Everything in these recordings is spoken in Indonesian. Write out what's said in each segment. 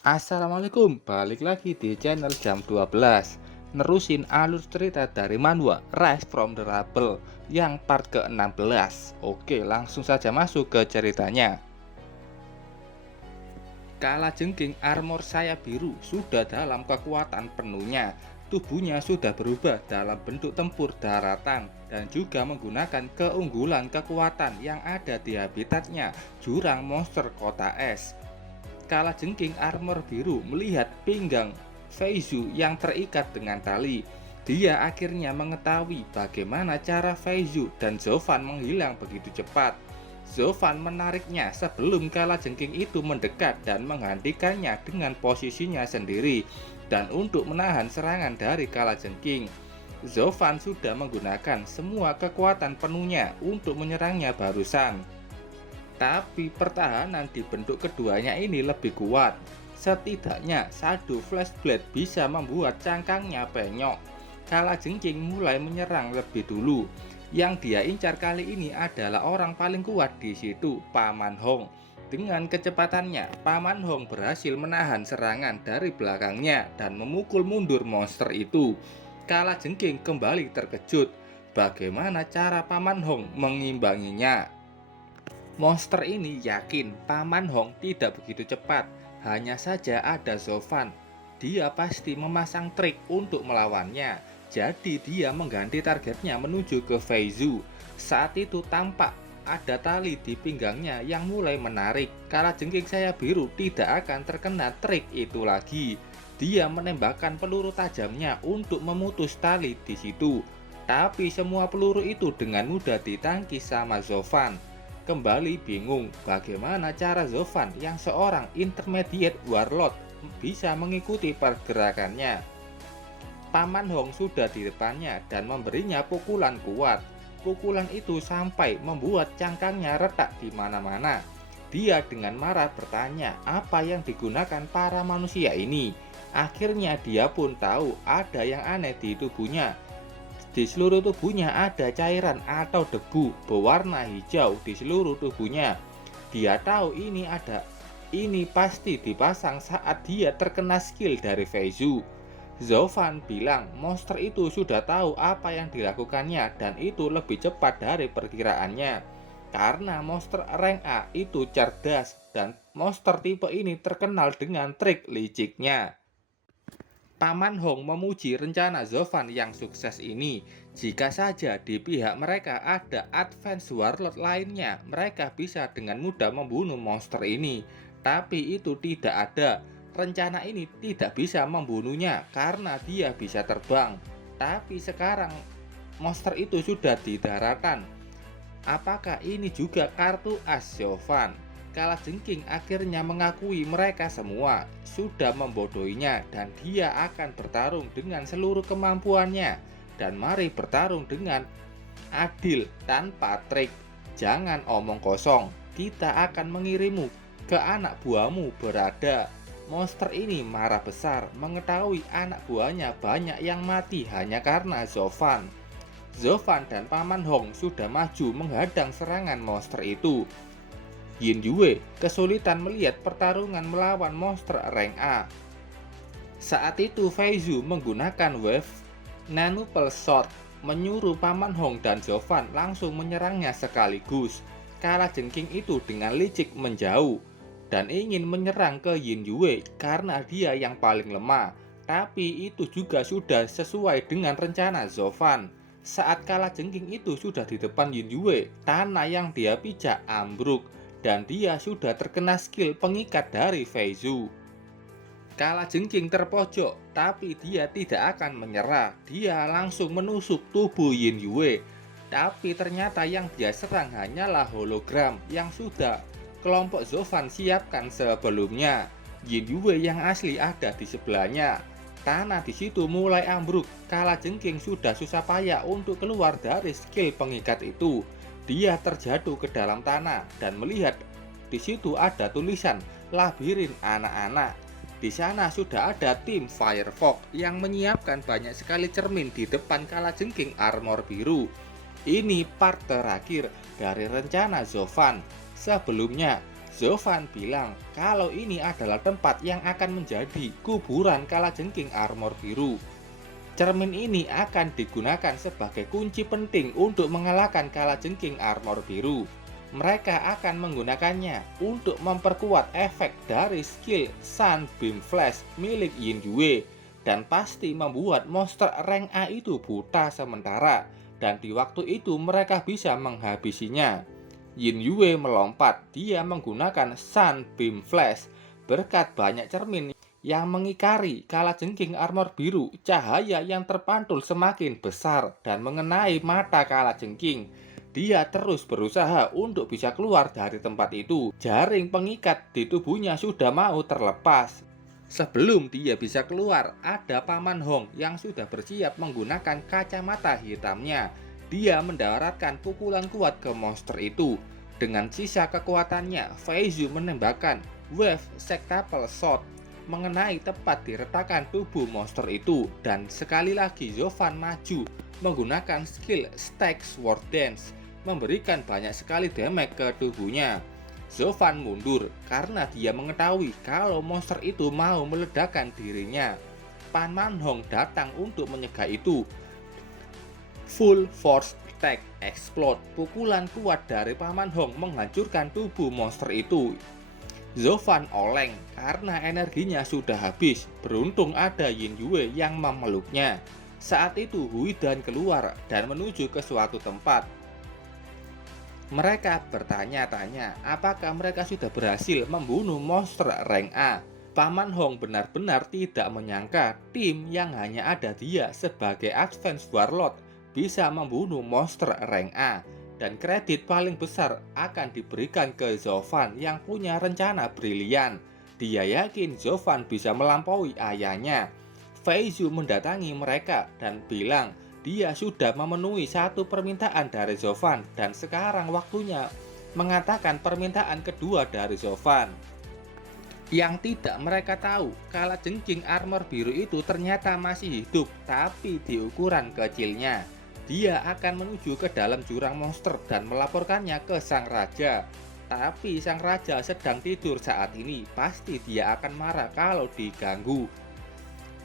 Assalamualaikum, balik lagi di channel jam 12. Nerusin alur cerita dari manhwa Rise from the Rubble yang part ke-16. Oke, langsung saja masuk ke ceritanya. Kalajengking armor sayap biru sudah dalam kekuatan penuhnya. Tubuhnya sudah berubah dalam bentuk tempur daratan dan juga menggunakan keunggulan kekuatan yang ada di habitatnya, jurang monster kota es. Kalajengking armor biru melihat pinggang Feizu yang terikat dengan tali. Dia akhirnya mengetahui bagaimana cara Feizu dan Zovan menghilang begitu cepat. Zovan menariknya sebelum kalajengking itu mendekat dan menghentikannya dengan posisinya sendiri. Dan untuk menahan serangan dari kalajengking, Zovan sudah menggunakan semua kekuatan penuhnya untuk menyerangnya barusan. Tapi pertahanan di bentuk keduanya ini lebih kuat. Setidaknya satu flash blade bisa membuat cangkangnya penyok. Kalajengking mulai menyerang lebih dulu. Yang dia incar kali ini adalah orang paling kuat di situ, Paman Hong. Dengan kecepatannya, Paman Hong berhasil menahan serangan dari belakangnya dan memukul mundur monster itu. Kalajengking kembali terkejut. Bagaimana cara Paman Hong mengimbanginya? Monster ini yakin Paman Hong tidak begitu cepat, hanya saja ada Zovan. Dia pasti memasang trik untuk melawannya, jadi dia mengganti targetnya menuju ke Feizu. Saat itu tampak ada tali di pinggangnya yang mulai menarik. Kalajengking sayap biru tidak akan terkena trik itu lagi. Dia menembakkan peluru tajamnya untuk memutus tali di situ. Tapi semua peluru itu dengan mudah ditangkis sama Zovan. Kembali bingung bagaimana cara Zovan yang seorang intermediate warlord bisa mengikuti pergerakannya. Paman Hong sudah di depannya dan memberinya pukulan kuat. Pukulan itu sampai membuat cangkangnya retak di mana-mana. Dia dengan marah bertanya apa yang digunakan para manusia ini. Akhirnya dia pun tahu ada yang aneh di tubuhnya. Di seluruh tubuhnya ada cairan atau debu berwarna hijau di seluruh tubuhnya. Dia tahu ini pasti dipasang saat dia terkena skill dari Feizu. Zovan bilang monster itu sudah tahu apa yang dilakukannya dan itu lebih cepat dari perkiraannya. Karena monster rank A itu cerdas dan monster tipe ini terkenal dengan trik liciknya. Paman Hong memuji rencana Zovan yang sukses ini. Jika saja di pihak mereka ada advance warlord lainnya, mereka bisa dengan mudah membunuh monster ini. Tapi itu tidak ada. Rencana ini tidak bisa membunuhnya karena dia bisa terbang. Tapi sekarang monster itu sudah di daratan. Apakah ini juga kartu as Zovan? Kalajengking akhirnya mengakui mereka semua sudah membodohinya dan dia akan bertarung dengan seluruh kemampuannya. Dan mari bertarung dengan adil tanpa trik. Jangan omong kosong, kita akan mengirimmu ke anak buahmu berada. Monster ini marah besar mengetahui anak buahnya banyak yang mati hanya karena Zovan. Zovan dan Paman Hong sudah maju menghadang serangan monster itu. Yin Yue kesulitan melihat pertarungan melawan monster rank A. Saat itu Feizu menggunakan Wave Nanupel Sword menyuruh Paman Hong dan Zovan langsung menyerangnya sekaligus. Kalajengking itu dengan licik menjauh dan ingin menyerang ke Yin Yue karena dia yang paling lemah. Tapi itu juga sudah sesuai dengan rencana Zovan. Saat kalajengking itu sudah di depan Yin Yue, tanah yang dia pijak ambruk dan dia sudah terkena skill pengikat dari Feizu. Kalajengking terpojok, tapi dia tidak akan menyerah. Dia langsung menusuk tubuh Yin Yue. Tapi ternyata yang dia serang hanyalah hologram yang sudah kelompok Zovan siapkan sebelumnya. Yin Yue yang asli ada di sebelahnya. Tanah di situ mulai ambruk. Kalajengking sudah susah payah untuk keluar dari skill pengikat itu. Dia terjatuh ke dalam tanah dan melihat di situ ada tulisan labirin anak-anak. Di sana sudah ada tim Firefox yang menyiapkan banyak sekali cermin di depan kalajengking armor biru. Ini part terakhir dari rencana Zovan. Sebelumnya, Zovan bilang kalau ini adalah tempat yang akan menjadi kuburan kalajengking armor biru. Cermin ini akan digunakan sebagai kunci penting untuk mengalahkan kalajengking armor biru. Mereka akan menggunakannya untuk memperkuat efek dari skill Sunbeam Flash milik Yin Yue dan pasti membuat monster rank A itu buta sementara, dan di waktu itu mereka bisa menghabisinya. Yin Yue melompat, dia menggunakan Sunbeam Flash. Berkat banyak cermin yang mengikari kalajengking armor biru, cahaya yang terpantul semakin besar dan mengenai mata kalajengking. Dia terus berusaha untuk bisa keluar dari tempat itu. Jaring pengikat di tubuhnya sudah mau terlepas. Sebelum dia bisa keluar, ada Paman Hong yang sudah bersiap menggunakan kacamata hitamnya. Dia mendaratkan pukulan kuat ke monster itu. Dengan sisa kekuatannya, Fei Zhu menembakkan Wave Sectable Shot mengenai tepat di retakan tubuh monster itu, dan sekali lagi Zovan maju menggunakan skill Stack Sword Dance, memberikan banyak sekali damage ke tubuhnya. Zovan mundur karena dia mengetahui kalau monster itu mau meledakkan dirinya. Paman Hong datang untuk menyegah itu. Full Force Attack Explode, pukulan kuat dari Paman Hong menghancurkan tubuh monster itu. Zovan oleng karena energinya sudah habis. Beruntung ada Yin Yue yang memeluknya. Saat itu Huidan keluar dan menuju ke suatu tempat. Mereka bertanya-tanya apakah mereka sudah berhasil membunuh monster rank A. Paman Hong benar-benar tidak menyangka tim yang hanya ada dia sebagai Advanced Warlord bisa membunuh monster rank A. Dan kredit paling besar akan diberikan ke Zovan yang punya rencana brilian. Dia yakin Zovan bisa melampaui ayahnya. Fei Zhu mendatangi mereka dan bilang dia sudah memenuhi satu permintaan dari Zovan dan sekarang waktunya mengatakan permintaan kedua dari Zovan. Yang tidak mereka tahu, kalajengking armor biru itu ternyata masih hidup, tapi di ukuran kecilnya. Dia akan menuju ke dalam jurang monster dan melaporkannya ke sang raja. Tapi sang raja sedang tidur saat ini, pasti dia akan marah kalau diganggu.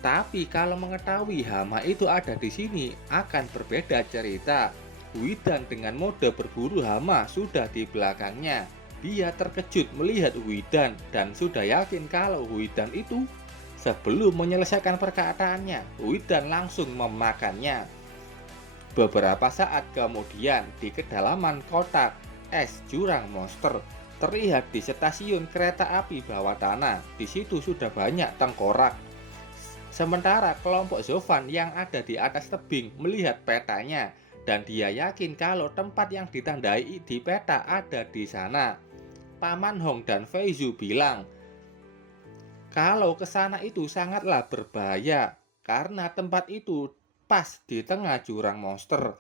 Tapi kalau mengetahui hama itu ada di sini, akan berbeda cerita. Huidan dengan mode berburu hama sudah di belakangnya. Dia terkejut melihat Huidan dan sudah yakin kalau Huidan itu. Sebelum menyelesaikan perkataannya, Huidan langsung memakannya. Beberapa saat kemudian, di kedalaman kotak es jurang monster, terlihat di stasiun kereta api bawah tanah. Di situ sudah banyak tengkorak. Sementara kelompok Zovan yang ada di atas tebing melihat petanya dan dia yakin kalau tempat yang ditandai di peta ada di sana. Paman Hong dan Fei Zhu bilang kalau ke sana itu sangatlah berbahaya karena tempat itu pas di tengah jurang monster.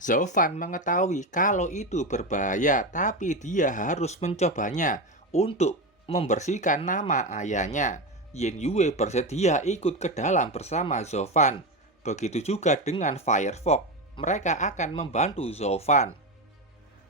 Zovan mengetahui kalau itu berbahaya, tapi dia harus mencobanya untuk membersihkan nama ayahnya. Yin Yue bersedia ikut ke dalam bersama Zovan. Begitu juga dengan Firefox, mereka akan membantu Zovan.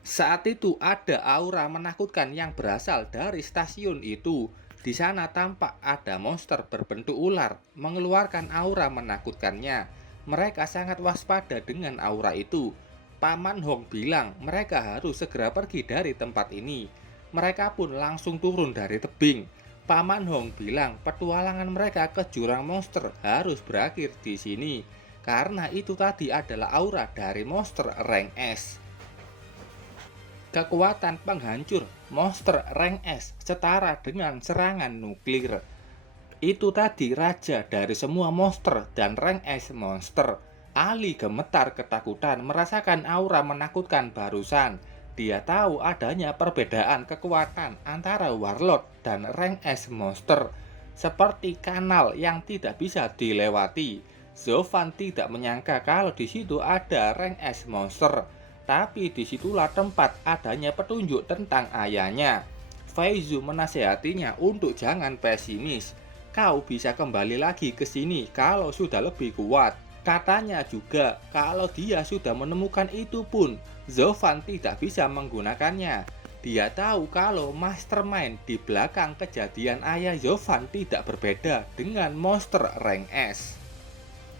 Saat itu ada aura menakutkan yang berasal dari stasiun itu. Di sana tampak ada monster berbentuk ular mengeluarkan aura menakutkannya. Mereka sangat waspada dengan aura itu. Paman Hong bilang mereka harus segera pergi dari tempat ini. Mereka pun langsung turun dari tebing. Paman Hong bilang petualangan mereka ke jurang monster harus berakhir di sini. Karena itu tadi adalah aura dari monster rank S. Kekuatan penghancur monster rank S setara dengan serangan nuklir. Itu tadi raja dari semua monster dan rank S monster. Ali gemetar ketakutan merasakan aura menakutkan barusan. Dia tahu adanya perbedaan kekuatan antara Warlord dan rank S monster. Seperti kanal yang tidak bisa dilewati. Zovan tidak menyangka kalau di situ ada rank S monster. Tapi disitulah tempat adanya petunjuk tentang ayahnya. Fei Zhu menasihatinya untuk jangan pesimis. Kau bisa kembali lagi ke sini kalau sudah lebih kuat. Katanya juga kalau dia sudah menemukan itu pun, Zovan tidak bisa menggunakannya. Dia tahu kalau mastermind di belakang kejadian ayah Jovan tidak berbeda dengan monster rank S.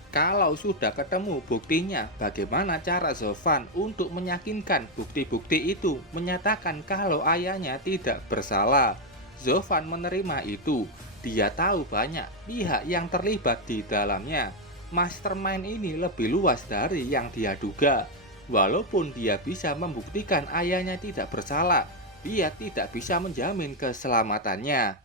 Kalau sudah ketemu buktinya, bagaimana cara Jovan untuk meyakinkan bukti-bukti itu menyatakan kalau ayahnya tidak bersalah? Jovan menerima itu. Dia tahu banyak pihak yang terlibat di dalamnya. Mastermind ini lebih luas dari yang dia duga. Walaupun dia bisa membuktikan ayahnya tidak bersalah, dia tidak bisa menjamin keselamatannya.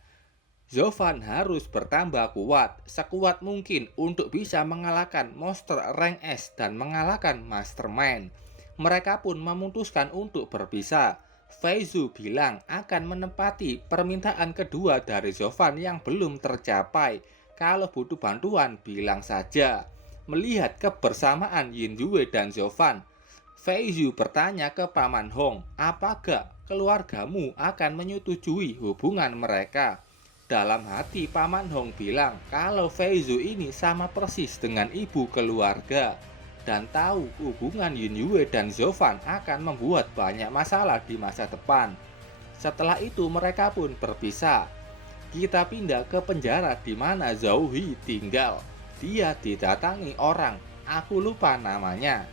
Jovan harus bertambah kuat, sekuat mungkin untuk bisa mengalahkan monster rank S dan mengalahkan mastermind. Mereka pun memutuskan untuk berpisah. Feizu bilang akan menepati permintaan kedua dari Jovan yang belum tercapai. Kalau butuh bantuan, bilang saja. Melihat kebersamaan Yin Yue dan Jovan, Feizu bertanya ke Paman Hong, apakah keluargamu akan menyetujui hubungan mereka? Dalam hati Paman Hong bilang kalau Feizu ini sama persis dengan ibu keluarga dan tahu hubungan Yin Yue dan Jovan akan membuat banyak masalah di masa depan. Setelah itu mereka pun berpisah. Kita pindah ke penjara di mana Zhou Hui tinggal. Dia didatangi orang, aku lupa namanya.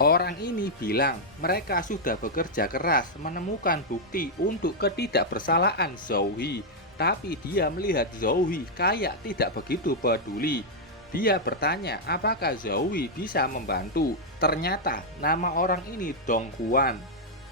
Orang ini bilang mereka sudah bekerja keras menemukan bukti untuk ketidakbersalahan Zhou Hui. Tapi dia melihat Zhou Hui kayak tidak begitu peduli. Dia bertanya apakah Zhou Hui bisa membantu. Ternyata nama orang ini Dong Huan.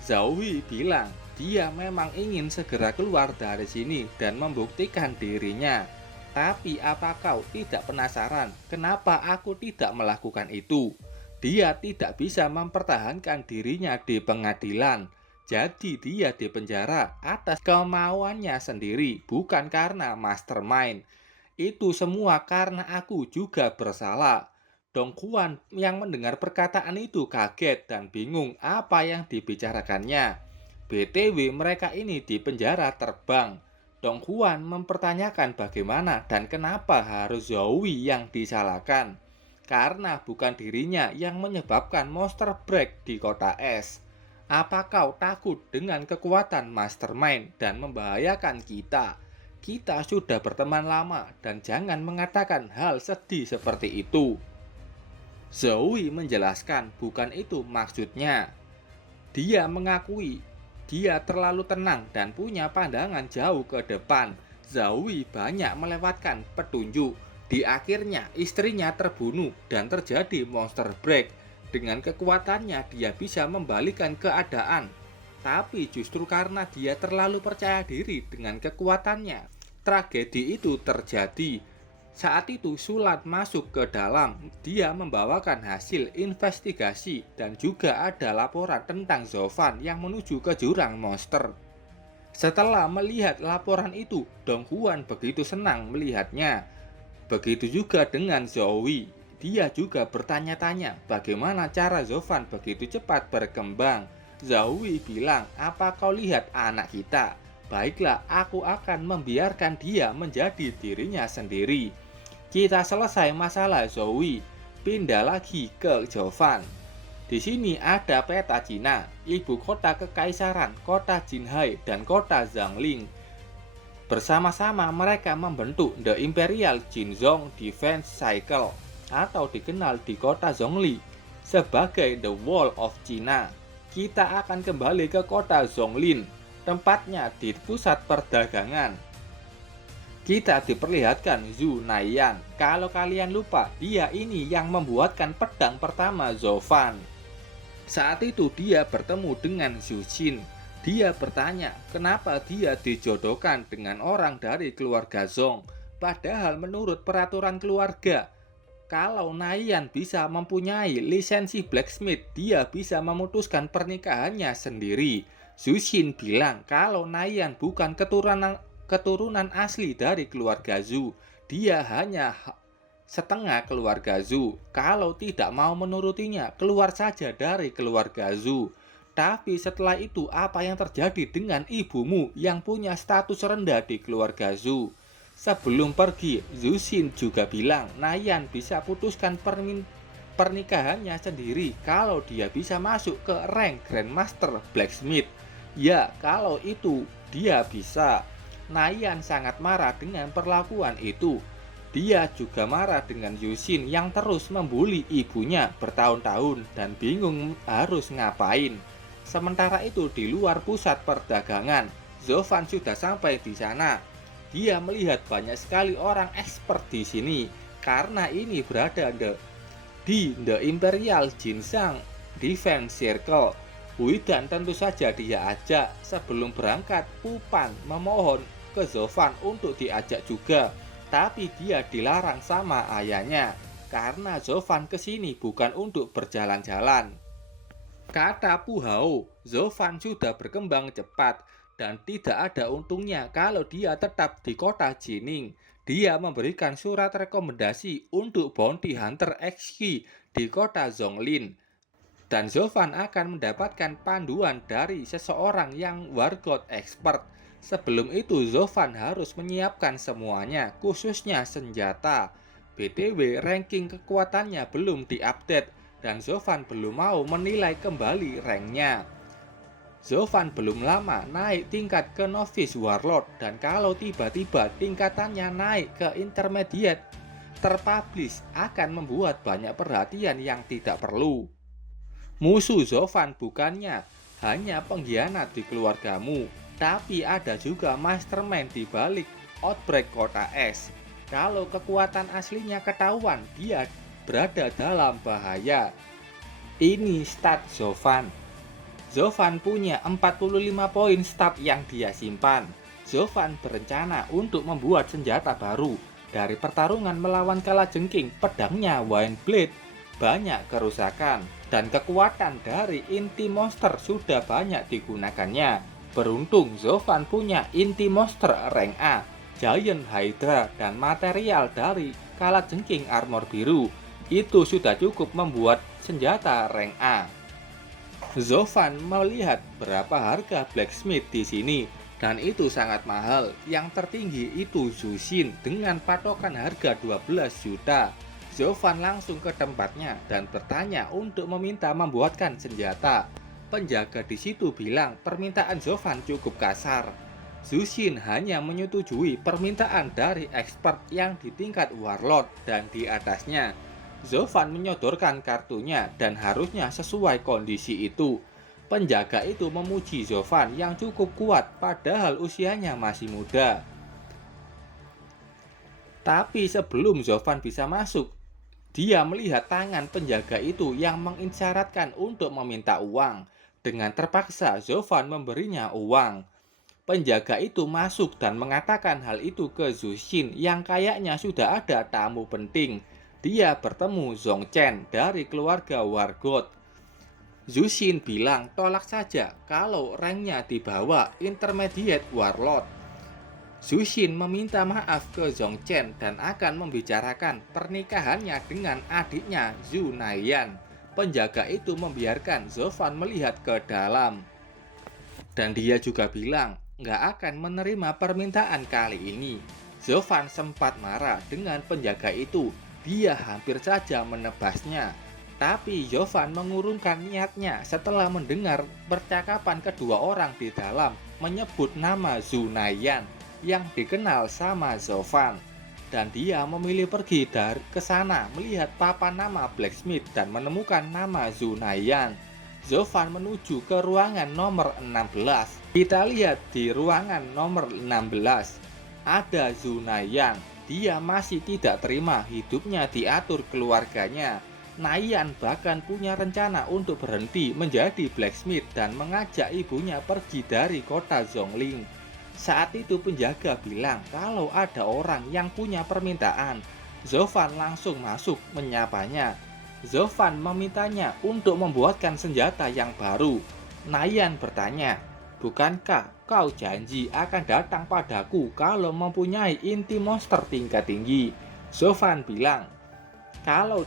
Zhou Hui bilang dia memang ingin segera keluar dari sini dan membuktikan dirinya. Tapi apa kau tidak penasaran kenapa aku tidak melakukan itu? Dia tidak bisa mempertahankan dirinya di pengadilan. Jadi dia dipenjara atas kemauannya sendiri, bukan karena mastermind. Itu semua karena aku juga bersalah. Dong Huan yang mendengar perkataan itu kaget dan bingung apa yang dibicarakannya. BTW mereka ini dipenjara terbang. Dong Huan mempertanyakan bagaimana dan kenapa harus Zhou Hui yang disalahkan. Karena bukan dirinya yang menyebabkan monster break di kota es. Apa kau takut dengan kekuatan mastermind dan membahayakan kita? Kita sudah berteman lama dan jangan mengatakan hal sedih seperti itu. Zhou Hui menjelaskan bukan itu maksudnya. Dia mengakui dia terlalu tenang dan punya pandangan jauh ke depan. Zhou Hui banyak melewatkan petunjuk. Di akhirnya istrinya terbunuh dan terjadi monster break. Dengan kekuatannya dia bisa membalikan keadaan. Tapi justru karena dia terlalu percaya diri dengan kekuatannya, tragedi itu terjadi. Saat itu Sulat masuk ke dalam. Dia membawakan hasil investigasi dan juga ada laporan tentang Jovan yang menuju ke jurang monster. Setelah melihat laporan itu, Dong Huan begitu senang melihatnya. Begitu juga dengan Zhou Hui. Dia juga bertanya-tanya bagaimana cara Jovan begitu cepat berkembang. Zhou Hui bilang, apa kau lihat anak kita? Baiklah, aku akan membiarkan dia menjadi dirinya sendiri. Kita selesai masalah Zhou Hui, pindah lagi ke Jovan. Di sini ada peta Cina, ibu kota kekaisaran, kota Jinhai, dan kota Zhangling. Bersama-sama mereka membentuk The Imperial Jinzhong Defense Cycle, atau dikenal di kota Zhongli sebagai The Wall of China. Kita akan kembali ke kota Zhonglin, tempatnya di pusat perdagangan. Kita diperlihatkan Zhu Naiyan. Kalau kalian lupa, dia ini yang membuatkan pedang pertama Jovan. Saat itu dia bertemu dengan Zhu Xin. Dia bertanya kenapa dia dijodohkan dengan orang dari keluarga Zhong. Padahal menurut peraturan keluarga, kalau Naiyan bisa mempunyai lisensi blacksmith, dia bisa memutuskan pernikahannya sendiri. Zhu Xin bilang kalau Naiyan bukan keturunan asli dari keluarga Zhu. Dia hanya setengah keluarga Zhu. Kalau tidak mau menurutinya, keluar saja dari keluarga Zhu. Tapi setelah itu apa yang terjadi dengan ibumu yang punya status rendah di keluarga Zhu? Sebelum pergi, Zhu Xin juga bilang Naiyan bisa putuskan pernikahannya sendiri kalau dia bisa masuk ke rank Grandmaster Blacksmith. Ya, kalau itu dia bisa. Nayan sangat marah dengan perlakuan itu. Dia juga marah dengan Yusin yang terus membuli ibunya bertahun-tahun dan bingung harus ngapain. Sementara itu di luar pusat perdagangan, Zovan sudah sampai di sana. Dia melihat banyak sekali orang expert di sini karena ini berada di The Imperial Jinsang Defense Circle. Dan tentu saja dia ajak. Sebelum berangkat, Pupan memohon ke Zovan untuk diajak juga. Tapi dia dilarang sama ayahnya karena Zovan kesini bukan untuk berjalan-jalan. Kata Pu Hao, Zovan sudah berkembang cepat dan tidak ada untungnya kalau dia tetap di kota Jining. Dia memberikan surat rekomendasi untuk bounty hunter XQ di kota Zonglin. Dan Zovan akan mendapatkan panduan dari seseorang yang wargot expert. Sebelum itu Zovan harus menyiapkan semuanya, khususnya senjata. BTW ranking kekuatannya belum diupdate dan Zovan belum mau menilai kembali ranknya. Zovan belum lama naik tingkat ke Novice Warlord dan kalau tiba-tiba tingkatannya naik ke Intermediate, terpublish akan membuat banyak perhatian yang tidak perlu. Musuh Zovan bukannya hanya pengkhianat di keluargamu, tapi ada juga mastermind di balik outbreak kota es. Kalau kekuatan aslinya ketahuan, dia berada dalam bahaya. Ini stat Zovan. Zovan punya 45 poin stat yang dia simpan. Zovan berencana untuk membuat senjata baru. Dari pertarungan melawan kalajengking, pedangnya Wind Blade banyak kerusakan dan kekuatan dari inti monster sudah banyak digunakannya. Beruntung Zovan punya inti monster rank A, Giant Hydra dan material dari kalajengking armor biru. Itu sudah cukup membuat senjata rank A. Zovan melihat berapa harga blacksmith di sini dan itu sangat mahal. Yang tertinggi itu Zushin dengan patokan harga 12 juta. Zovan langsung ke tempatnya dan bertanya untuk meminta membuatkan senjata. Penjaga di situ bilang permintaan Zovan cukup kasar. Zushin hanya menyetujui permintaan dari expert yang di tingkat warlord dan di atasnya. Zovan menyodorkan kartunya dan harusnya sesuai kondisi itu. Penjaga itu memuji Zovan yang cukup kuat padahal usianya masih muda. Tapi sebelum Zovan bisa masuk, dia melihat tangan penjaga itu yang mengisyaratkan untuk meminta uang. Dengan terpaksa, Zovan memberinya uang. Penjaga itu masuk dan mengatakan hal itu ke Zushin yang kayaknya sudah ada tamu penting. Dia bertemu Zhong Chen dari keluarga Wargot. Zushin bilang tolak saja kalau ranknya di bawah Intermediate Warlord. Zushin meminta maaf ke Zhong Chen dan akan membicarakan pernikahannya dengan adiknya Zhu Naiyan. Penjaga itu membiarkan Zovan melihat ke dalam. Dan dia juga bilang nggak akan menerima permintaan kali ini. Zovan sempat marah dengan penjaga itu. Dia hampir saja menebasnya. Tapi Zovan mengurungkan niatnya setelah mendengar percakapan kedua orang di dalam menyebut nama Zhu Naiyan yang dikenal sama Zovan, dan dia memilih pergi ke sana melihat papan nama blacksmith dan menemukan nama Zhu Naiyan. Zovan menuju ke ruangan nomor 16. Kita lihat di ruangan nomor 16 ada Zhu Naiyan. Dia masih tidak terima hidupnya diatur keluarganya. Naiyan bahkan punya rencana untuk berhenti menjadi blacksmith dan mengajak ibunya pergi dari kota Zhongling. Saat itu penjaga bilang kalau ada orang yang punya permintaan. Zovan langsung masuk menyapanya. Zovan memintanya untuk membuatkan senjata yang baru. Naiyan bertanya, bukankah kau janji akan datang padaku kalau mempunyai inti monster tingkat tinggi? Zovan bilang, kalau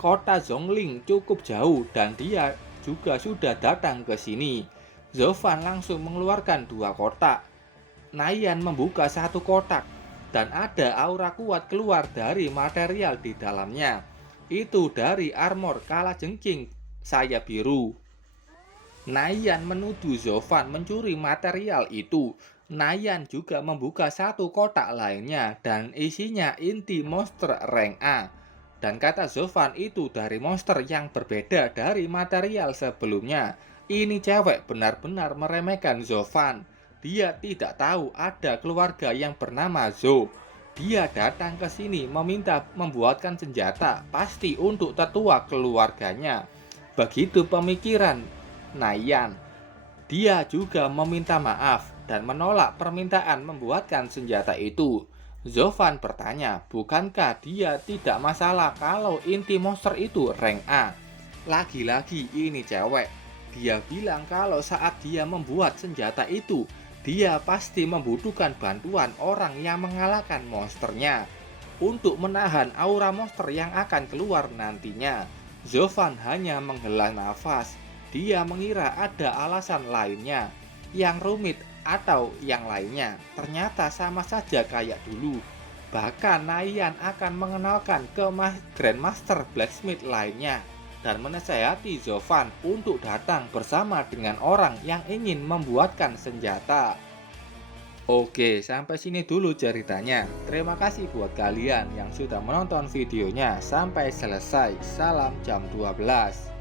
kota Zhongling cukup jauh dan dia juga sudah datang ke sini. Zovan langsung mengeluarkan 2 kotak. Naiyan membuka 1 kotak dan ada aura kuat keluar dari material di dalamnya. Itu dari armor kalajengking sayap biru. Nayan menuduh Zovan mencuri material itu. Nayan juga membuka satu kotak lainnya dan isinya inti monster rank A. Dan kata Zovan itu dari monster yang berbeda dari material sebelumnya. Ini cewek benar-benar meremehkan Zovan. Dia tidak tahu ada keluarga yang bernama Zo. Dia datang ke sini meminta membuatkan senjata, pasti untuk tetua keluarganya. Begitu pemikiran Nayan. Dia juga meminta maaf dan menolak permintaan membuatkan senjata itu. Zovan bertanya, bukankah dia tidak masalah kalau inti monster itu rank A? Lagi-lagi ini cewek. Dia bilang kalau saat dia membuat senjata itu, dia pasti membutuhkan bantuan orang yang mengalahkan monsternya untuk menahan aura monster yang akan keluar nantinya. Zovan hanya menghela nafas. Dia mengira ada alasan lainnya, yang rumit atau yang lainnya. Ternyata sama saja kayak dulu. Bahkan Nayan akan mengenalkan ke Grandmaster Blacksmith lainnya dan menasehati Zovan untuk datang bersama dengan orang yang ingin membuatkan senjata. Oke, sampai sini dulu ceritanya. Terima kasih buat kalian yang sudah menonton videonya sampai selesai. Salam jam 12.